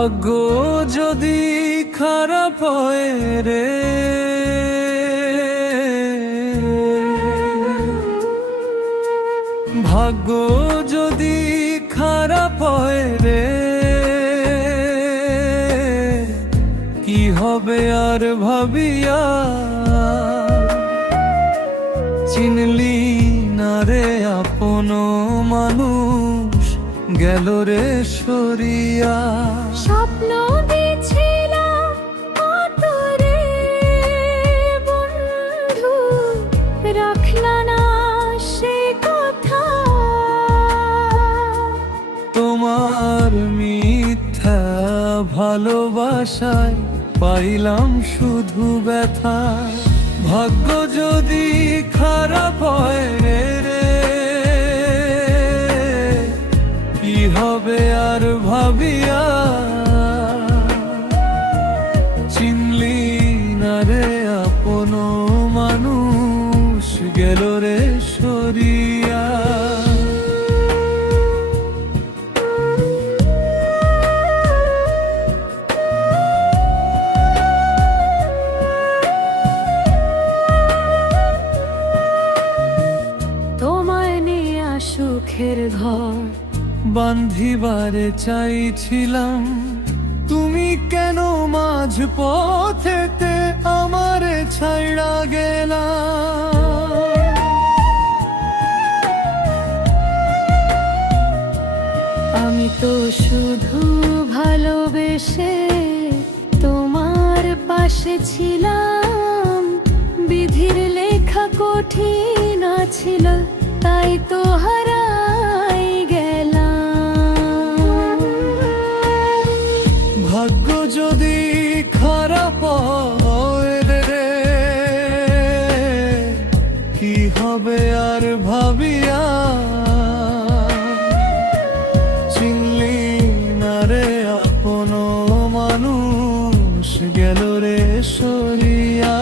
ভাগ্য যদি খারাপ হয় রে, ভাগ্য যদি খারাপ হয় রে, কি হবে আর ভাবিয়া, চিনলি না রে আপন মানুষ গেল রে সরিয়া। স্বপ্ন দেখছিলাম কত রে বন্ধু, রাখলা না সে কথা। তোমার মিথ্যা ভালোবাসায় পাইলাম শুধু ব্যথা। ভাগ্য যদি খারাপ হয় রে, কি হবে আর ভাবিয়া, চিনলি না রে আপন মানুষ গেল রে সরিয়া। তোমায় নিয়ে সুখের ঘর বান্ধিবারে চাইছিলাম, তুমি কেন মাঝ পথেতে আমারে ছাইড়া গেলা। আমি তো শুধু ভালোবেসে তোমার পাশে ছিলাম, বিধির লেখা কঠিন ছিল তাই তো হারাই গেলাম। ভাগ্য যদি খারাপ হয় রে, কি হবে আর ভাবিয়া, চিনলি না রে আপন মানুষ গেল রে সরিয়া।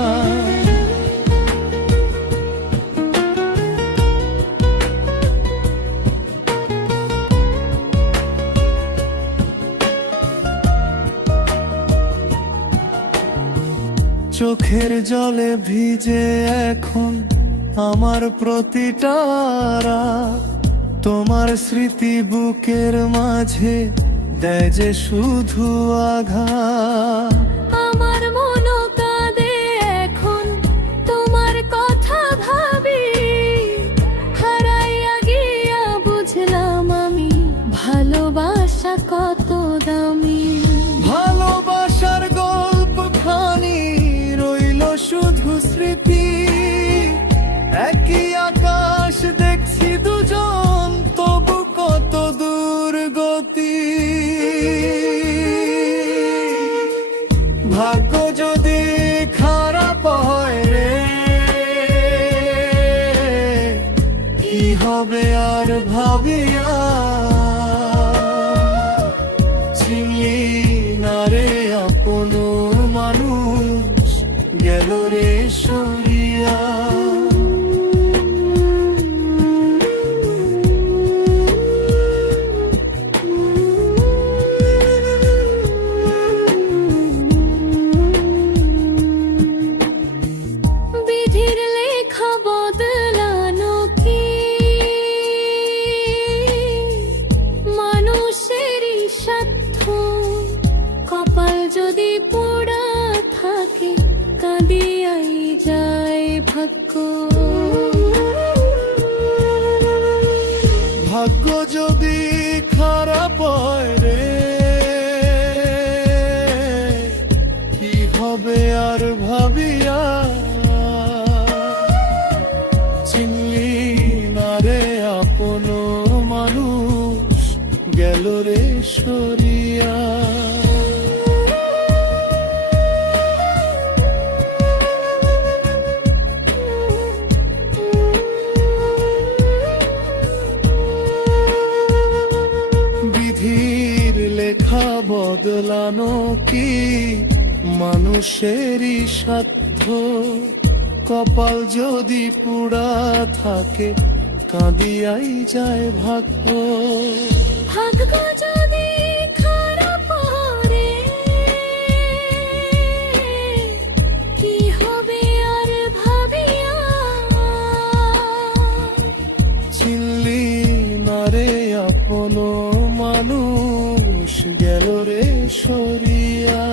চোখের জলে ভিজে এখন আমার প্রতিটা রাত, তোমার স্মৃতি বুকের মাঝে দেয় যে শুধু আঘাত। আমার মনও কাঁদে এখন তোমার কথা ভাবি, হারাইয়া গিয়া বুঝলাম আমি ভালোবাসা কত দামি। ভালোবাসার গল্প খানি রইল শুধু স্মৃতি, একই আকাশ দেখছি দুজন তবু কত দূর গতি। ভাগ্য যদি খারাপ হয় রে, কি হবে আর ভাবিয়া, চিনলি না রে আপন মানুষ গেল রে সরিয়া। বিধির লেখা বদলানো কি মানুষেরই সাধ্য, কপাল যদি পোড়া থাকে কাঁদিয়াই যায় ভাগ্য। ভাগ্য যদি খারাপ হয় রে, কি হবে আর ভাবিয়া, চিনলি না রে আপন মানুষ গেল রে সরিয়া। বিধির লেখা বদলানো কি মানুষেরই সাধ্য, কপাল যদি পুড়া থাকে কাঁদিয়াই যায় ভাগ্য। ভাগ্য যদি খারাপ হয় আমারে আপন মানুষ গেল রে সরিয়া।